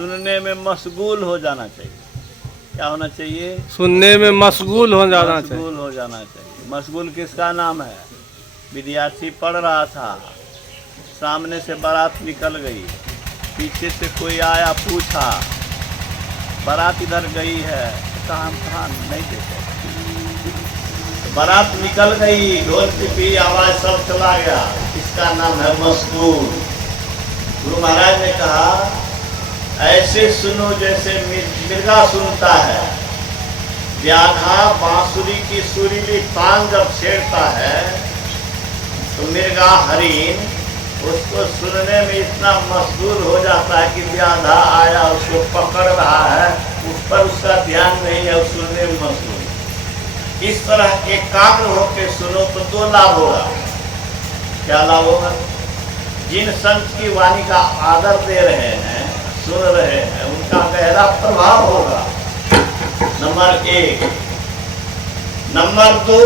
सुनने में मशगूल हो जाना चाहिए। क्या होना चाहिए? सुनने में मशगूल हो जाना चाहिए। मशगूल हो जाना चाहिए। मशगूल किसका नाम है? विद्यार्थी पढ़ रहा था, सामने से बारात निकल गई, पीछे से कोई आया, पूछा बारात इधर गई है, कहाँ नहीं देखे। बारात निकल गई, ढोल पिपी आवाज सब चला गया, इसका नाम है मशगूल। गुरु महाराज ने कहा ऐसे सुनो जैसे मिर्गा सुनता है। व्याधा बांसुरी की सुरीली तान जब छेड़ता है तो मिर्गा हरिण उसको सुनने में इतना मशगूल हो जाता है कि व्याधा आया उसको पकड़ रहा है, उस पर उसका ध्यान नहीं है, सुनने में मशगूल। इस तरह एकाग्र होकर सुनो तो दो लाभ होगा। क्या लाभ होगा? जिन संत की वाणी का आदर दे रहे हैं, सुन रहे हैं, उनका गहरा प्रभाव होगा, नंबर 1। नंबर 2,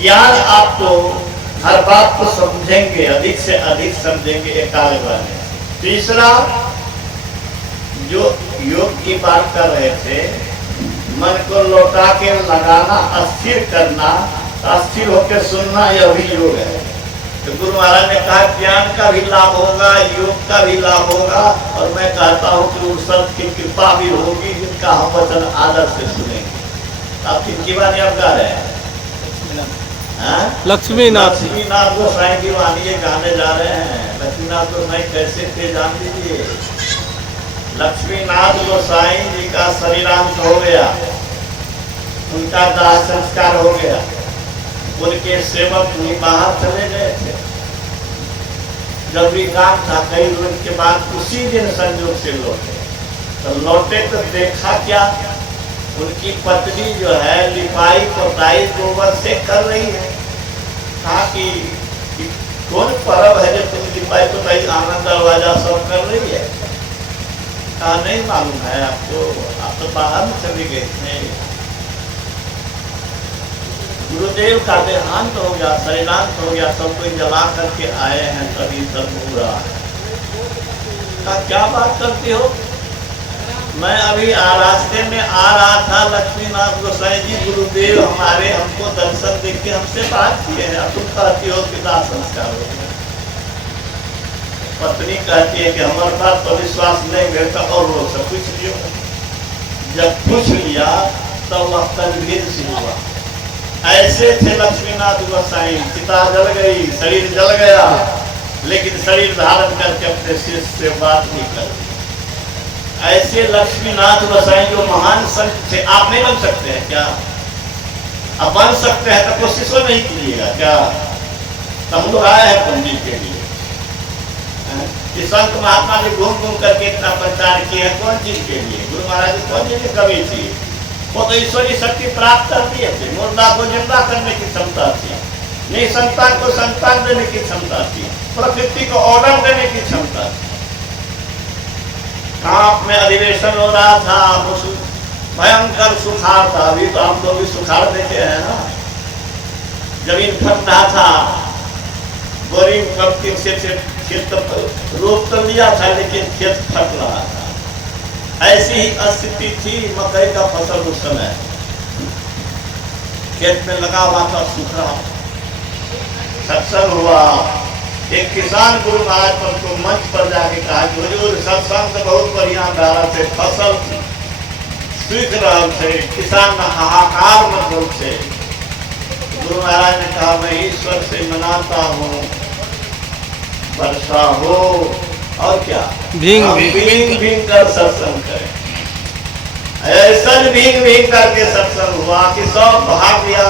ज्ञान आपको हर बात को समझेंगे, अधिक से अधिक समझेंगे एकाग्र वाले। तीसरा, जो योग की बात कर रहे थे, मन को लौटा के लगाना, अस्थिर करना, अस्थिर होकर सुनना, यह भी योग है। तो गुरु महाराज ने कहा ज्ञान का भी लाभ होगा, योग का भी लाभ होगा, और मैं कहता हूँ कि उन संत की कृपा भी होगी जिनका हम वचन आदर से सुनेंगे। आप किनकी वाणी आप गा रहे हैं? लक्ष्मीनाथ गोसाई की वाणी ये गाने जा रहे हैं। लक्ष्मीनाथ गोसाई कैसे थे जान लीजिए। लक्ष्मीनाथ गोसाई जी का शरीरांत हो गया, उनका दाह संस्कार हो गया, उनके सेवक भी बाहर चले गए थे। जब भी काम था, कई दिन के बाद उसी दिन संयोग से लौटे। तो लौटे तो देखा क्या, उनकी पत्नी जो है लिपाई पोताई गोबर से कर रही है। कहा कि कौन पर्व है जो तुम लिपाई पोताई आनंद दरवाजा सब कर रही है? कहा नहीं मालूम है आपको, आप तो बाहर में चली गई थे। गुरुदेव का देहांत हो गया, शरीरांत हो गया, सब कोई जला करके आए हैं, तभी सब हो रहा है। कहा क्या बात करते हो? मैं अभी रास्ते में आ रहा था, लक्ष्मीनाथ गोसाई जी गुरुदेव हमारे हमको दर्शन देख के हमसे बात किए हैं, तुम कहती हो कि दाह संस्कार हो गया। पत्नी कहती है कि हमारे पास तो विश्वास नहीं रहता, और वो सब पूछ लियो। जब पूछ लिया तब तो वह तनवीर से हुआ। ऐसे थे लक्ष्मीनाथ गोसाई, चिता जल गई, शरीर जल गया, लेकिन शरीर धारण करके अपने शिष्य से बात नहीं कर। ऐसे लक्ष्मीनाथ गोसाई जो महान संत थे, आप नहीं बन सकते हैं क्या? अब बन सकते हैं तो कोशिश नहीं कीजिएगा क्या? तो हम लोग आए हैं पंडित के लिए कि संत महात्मा ने घूम घूम करके इतना प्रचार किया, कौन चीज के लिए? गुरु महाराज कौन चीज की कमी थी? वो तो ईश्वरीय शक्ति प्राप्त कर दिए थे, मुर्दा को जिंदा करने की क्षमता थी, निसंतान को संतान देने की क्षमता थी, प्रकृति को ऑर्डर देने की क्षमता थी। कांप में अधिवेशन हो रहा था, भयंकर सुखाड़ था। अभी तो हम लोग भी सुखाड़ देखे हैं ना, जमीन फट रहा था, बोरिंग पंपिंग से खेत रोक तो लिया था, लेकिन खेत फट रहा था। ऐसी ही स्थिति थी मकई का फसल उस समय, खेत में लगा हुआ था, सूख रहा। सत्संग हुआ, एक किसान गुरु महाराज पर को मंच पर जाके कहा कि हुजूर सत्संग तो बहुत बढ़िया धारा से, फसल सूख रहा थे, किसान में हाहाकार मतलब से। गुरु महाराज ने कहा मैं ईश्वर से मनाता हूँ वर्षा हो, और क्या भींग भींग कर सत्संग करें। ऐसा भींग भींग करके सत्संग हुआ कि सब भाग गया।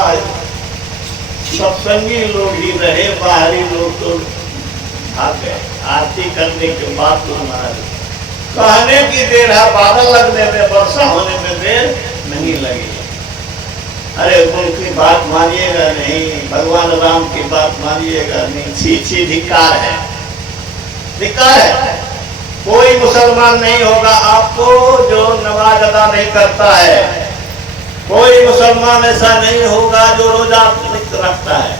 सत्संगी लोग ही रहे, बाहरी लोग तो भाग गए। आरती करने के बाद तो कहने की देर है, बादल लगने में, वर्षा होने में देर नहीं लगी। अरे उनकी बात मानिएगा नहीं, भगवान राम की बात मानिएगा नहीं, छी धिक्कार है, धिक्कार है। कोई मुसलमान नहीं होगा आपको जो नमाज अदा नहीं करता है, कोई मुसलमान ऐसा नहीं होगा जो रोजा रखता है।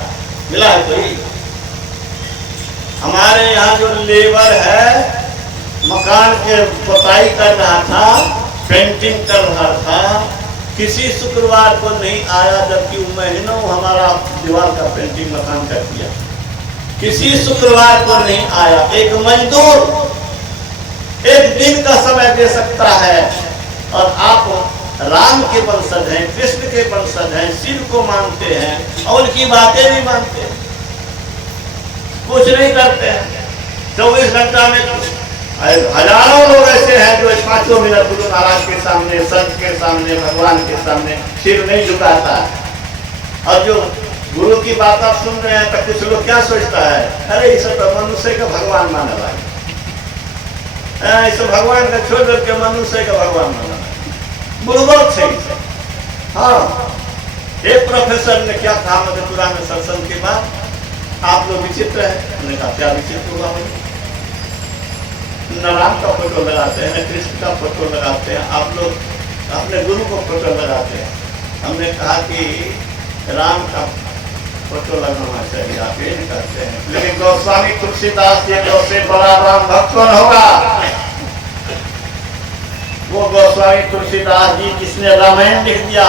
मिला है कोई? हमारे यहाँ जो लेबर है मकान के पुताई कर रहा था, पेंटिंग कर रहा था, किसी शुक्रवार को नहीं आया, जबकि महीनों हमारा दीवार का पेंटिंग मकान का किया, किसी शुक्रवार को नहीं आया। एक मजदूर एक दिन का समय दे सकता है, और आप राम के वंशज हैं, कृष्ण के वंशज हैं, शिव को मानते हैं और उनकी बातें भी मानते हैं, कुछ नहीं करते हैं। 24 घंटा में हजारों लोग ऐसे हैं जो 5 मिनट गुरु महाराज के सामने, संत के सामने, भगवान के सामने सिर नहीं झुकाता है। और जो गुरु की बात आप सुन रहे हैं, तो कुछ लोग क्या सोचता है, अरे इस तो मनुष्य का भगवान माना भाई, इस भगवान का छोड़ करके मनुष्य का भगवान माना। बुर्बक से हाँ, एक प्रोफेसर ने क्या कहा मधेपुरा में सत्संग के बाद, आप लोग विचित्र है। हमने कहा क्या विचित्र हुआ भाई, न राम का फोटो लगाते हैं, न कृष्ण का फोटो लगाते हैं, आप लोग अपने गुरु को फोटो लगाते हैं। हमने कहा कि राम का फोटो लगाना चाहिए, आप ये नहीं करते हैं। लेकिन गोस्वामी तुलसीदास जी से बड़ा राम भक्त कौन होगा? वो गोस्वामी तुलसीदास जी जिसने रामायण लिख दिया,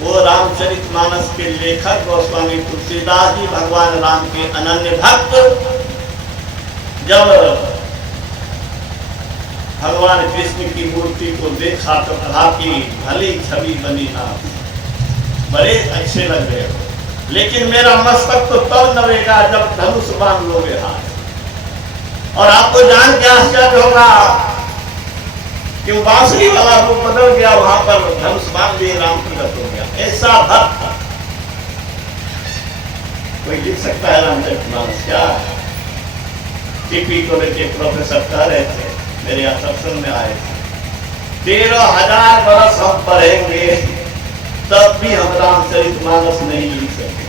वो रामचरितमानस के लेखक गोस्वामी तुलसीदास जी भगवान राम के अनन्य भक्त। जब भगवान कृष्ण की मूर्ति को देखा तो कहा कि भली छवि बनी आप, बड़े अच्छे लग रहे हो, लेकिन मेरा मस्तक तो तब नवेगा जब धनुष बांध लोगे हाथ। और आपको जान के आश्चर्य होगा कि वो बांसुरी वाला रूप बदल गया, वहां पर धनुष बांध लिए राम प्रकट हो गया। ऐसा भक्त कोई लिख सकता है रामचरितमानस क्या? टीपी कॉलेज के प्रोफेसर कह रहे थे, मेरे यहाँ सत्संग में आए थे, 13,000 बरस हम पढ़ेंगे तब भी हम रामचरितमानस नहीं लिख सके।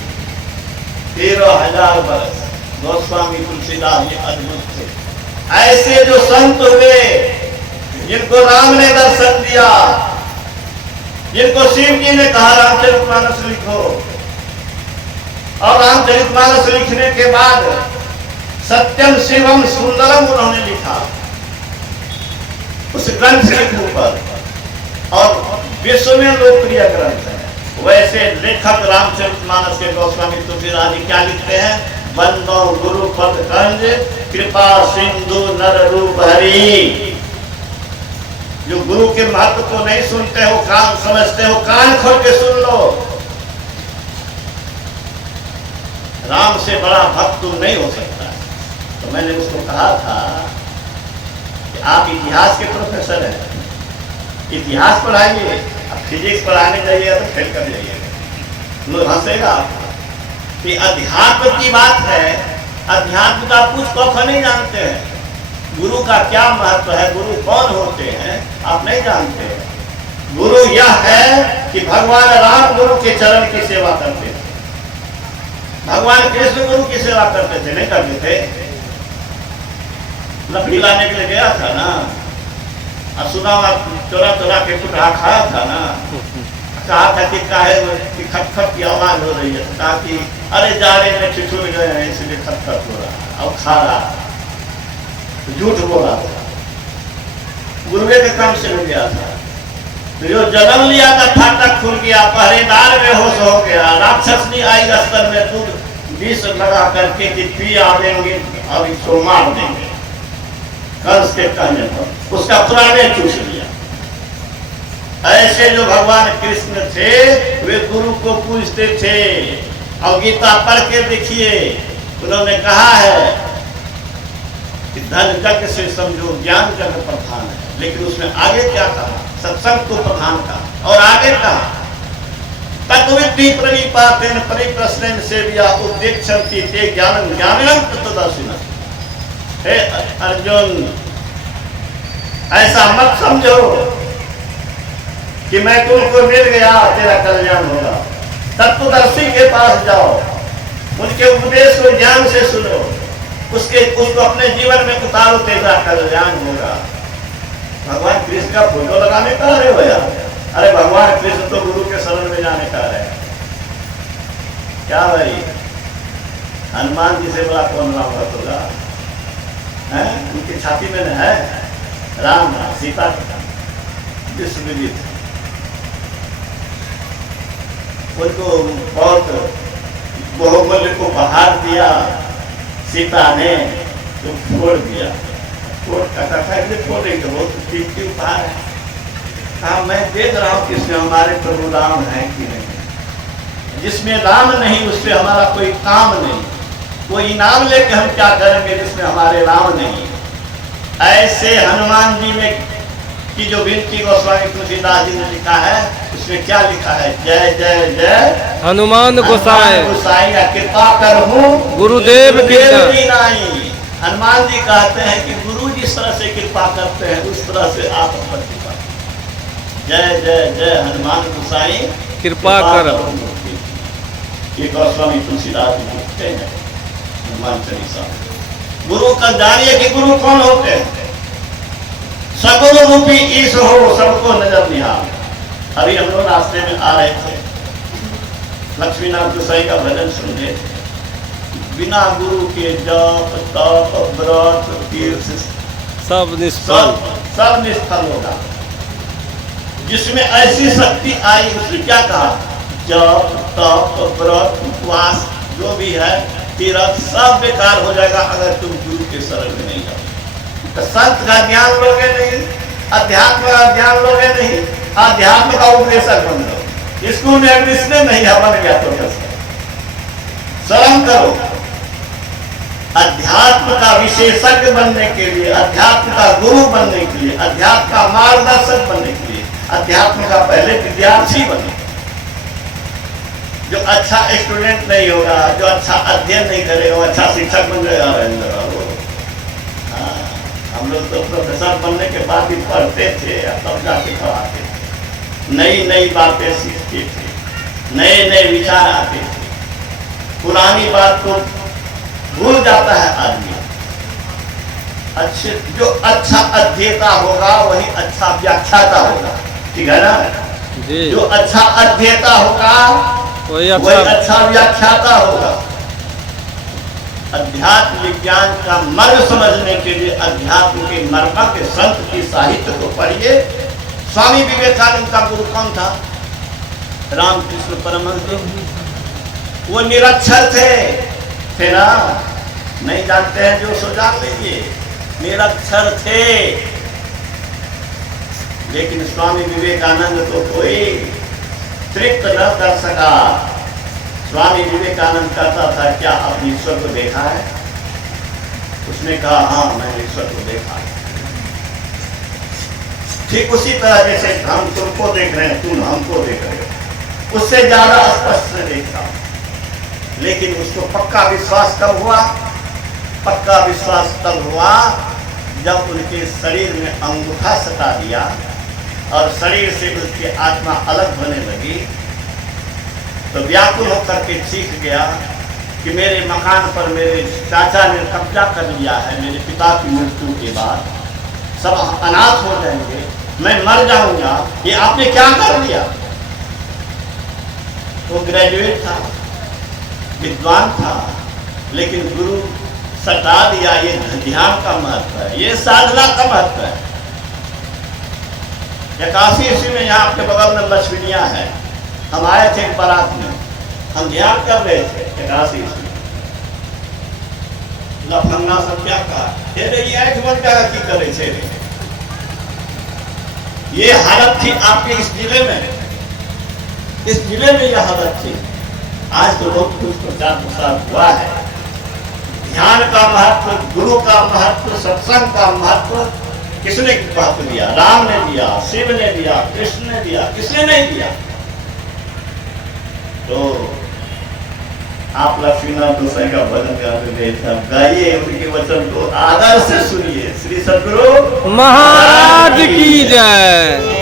13,000 बरस। गोस्वामी तुलसीदास जी अद्भुत थे। ऐसे जो संत हुए जिनको राम ने दर्शन दिया, जिनको शिव जी ने कहा रामचरितमानस लिखो, और रामचरितमानस लिखने के बाद सत्यम शिवम सुंदरम उन्होंने लिखा उस ग्रंथ के ऊपर, और विश्व में लोकप्रिय ग्रंथ है। वैसे लेखक रामचरितमानस के गोस्वामी तुलसीदास जी क्या लिखते हैं? बंदो गुरु पद कंज कृपा सिंधु नर रूप हरि। जो गुरु के महत्व को नहीं सुनते हो, कान समझते हो, कान खोल के सुन लो। राम से बड़ा भक्त तुम नहीं हो सकता। तो मैंने उसको कहा था कि आप इतिहास के प्रोफेसर हैं, इतिहास पढ़ाइए, अब फिजिक्स पढ़ाने जाइए तो फेल कर जाइएगा, लोग हंसेगा। कि अध्यात्म की बात है, अध्यात्म का कुछ कौन नहीं जानते हैं। गुरु का क्या महत्व है, गुरु कौन होते हैं आप नहीं जानते। गुरु यह है कि भगवान राम गुरु के चरण की सेवा करते थे, भगवान कृष्ण गुरु की सेवा करते थे, नहीं करते थे। लकड़ी लाने के लिए गया था ना, सुदामा चोरा चोरा के कुटहा खाया था ना, कहा था कि काहे कि खटखट की आवाज हो रही है, कहा कि अरे जाड़े में ठिठुर गए हैं इसलिए खटखट हो रहा है, और खा रहा झूठ बोला था, गुरुवे के काम से हो गया था। तो जो जन्म लिया था फाटक खुल गया, पहरेदार बेहोश हो गया, राक्षसनी आई अस्तर में दूध विष लगा करके कि पी आवेंगे अब इसको मार देंगे, कंस के कहने पर उसका पुराने चूस लिया। ऐसे जो भगवान कृष्ण थे वे गुरु को पूजते थे। और गीता पढ़ के देखिए, उन्होंने कहा है कि धन जग से समझो ज्ञान जग प्रधान है, लेकिन उसमें आगे क्या कहा? सत्संग को प्रधान कहा, और आगे कहा तत्विद्धि प्रणिपातेन परिप्रश्नेन सेव्या उद्देश्यन्ति ते ज्ञानं ज्ञानिनं तत्तदर्शिनः। हे अर्जुन, ऐसा मत समझो कि मैं तुमको मिल गया तेरा कल्याण होगा। तत्वदर्शी के पास जाओ, उनके उपदेश को ज्ञान से सुनो, उसको अपने जीवन में उतारो, तेरा कल्याण होगा। भगवान कृष्ण का फोटो लगाने का रहे हो यार? अरे भगवान कृष्ण तो गुरु के शरण में जाने का है। क्या भाई, हनुमान जी से बड़ा कौन नाम होगा? है, उनकी छाती में है राम था, सीता का विश्व विदित। उनको बहुत बहुमूल्य को उपहार दिया सीता ने, तो छोड़ दिया। छोड़ छोड़ेंगे, बहुत कीमती उपहार है। हाँ, मैं देख रहा हूँ कि इसमें हमारे प्रभु राम है कि नहीं। जिसमें राम नहीं उससे हमारा कोई काम नहीं। वो इनाम लेके हम क्या करेंगे जिसमें हमारे राम नहीं। ऐसे हनुमान जी में की जो विनती गोस्वामी तुलसीदास जी ने लिखा है, उसमें क्या लिखा है? जय जय जय हनुमान गोसाई गोसाई कृपा करहूं गुरुदेव की नाई। हनुमान जी कहते हैं कि गुरु जिस तरह से कृपा करते हैं उस तरह से आप पर कृपा। जय जय जय हनुमान गोसाई कृपा करो। ये गोस्वामी तुलसीदास जी लिखते हैं हनुमान चालीसा। गुरु का जानिए कि गुरु कौन होते हैं। सगुरु रूपी ईश हो सबको नजर निहार। अभी हम लोग रास्ते में आ रहे थे, लक्ष्मीनाथ गोसाई का भजन सुन रहे थे। बिना गुरु के जप तप व्रत तीर्थ सब निष्फल, सब निष्फल होगा। जिसमें ऐसी शक्ति आई उसने क्या कहा? जप तप व्रत उपवास जो भी है तीर्थ सब बेकार हो जाएगा अगर तुम गुरु के शरण में नहीं जाओ। तो संत का ज्ञान लोगे नहीं, अध्यात्म का ज्ञान लोगे नहीं, अध्यात्म का उपदेशक बन जाओ। स्कूल में एडमिशन नहीं है, बन गया तो कैसे? शर्म करो। अध्यात्म का विशेषज्ञ बनने के लिए, अध्यात्म का गुरु बनने के लिए, अध्यात्म का मार्गदर्शक बनने के लिए, अध्यात्म का पहले विद्यार्थी बने। जो अच्छा स्टूडेंट नहीं होगा, जो अच्छा अध्ययन नहीं करेगा, वो अच्छा शिक्षक बन जाएगा। हम लोग तो प्रोफेसर बनने के बाद भी पढ़ते थे, तब जाके पढ़ाते थे। नई नई बातें सीखते थे, नए नए विचार आते थे। पुरानी बात को भूल जाता है आदमी। अच्छे जो अच्छा अध्येता होगा वही अच्छा व्याख्याता होगा, ठीक है ना जी। जो अच्छा अध्येता होगा वही अच्छा व्याख्याता होगा। अध्यात्म विज्ञान का मर्म समझने के लिए अध्यात्म के मर्म के संत की साहित्य को पढ़िए। स्वामी विवेकानंद का गुरु कौन था? रामकृष्ण परमहंस। वो निरक्षर थे ना, नहीं जानते हैं जो सो जान लीजिए। निरक्षर थे, लेकिन स्वामी विवेकानंद को कोई तृप्त न कर सका। स्वामी विवेकानंद कहता था, क्या आपने ईश्वर को देखा है? उसने कहा, हाँ मैंने ईश्वर को देखा है। ठीक उसी तरह जैसे हम तुमको देख रहे हैं, तुम हमको देख रहे हो, उससे ज्यादा स्पष्ट से देखता। लेकिन उसको पक्का विश्वास कब हुआ? पक्का विश्वास तब हुआ जब उनके शरीर में अंगूठा सटा दिया और शरीर से उसकी आत्मा अलग होने लगी। तो व्याकुल होकर के चीख गया कि मेरे मकान पर मेरे चाचा ने कब्जा कर लिया है। मेरे पिता की मृत्यु के बाद सब अनाथ हो जाएंगे, मैं मर जाऊंगा, ये आपने क्या कर लिया? वो ग्रेजुएट था, विद्वान था, लेकिन गुरु सटा दिया। ये ध्यान का महत्व है, ये साधना का महत्व है। 81 ईस्वी में यहाँ आपके बगल में लक्ष्मीनिया है, हम आए थे बारात में, हम ध्यान कर रहे थे 81 ईस्वी। लफंगा सब क्या कहा, की करे थे। ये हालत थी आपके इस जिले में, इस जिले में यह हालत थी। आज तो लोग कुछ प्रचार प्रसार हुआ है। ध्यान का महत्व, गुरु का महत्व, सत्संग का महत्व किसने महत्व दिया? राम ने दिया, शिव ने दिया, कृष्ण ने दिया, किसने नहीं दिया? तो आप लक्ष्मीनाथ गोसाई का भजन गाइए, उनके वचन को आदर से सुनिए। श्री सद्गुरु महाराज की जय।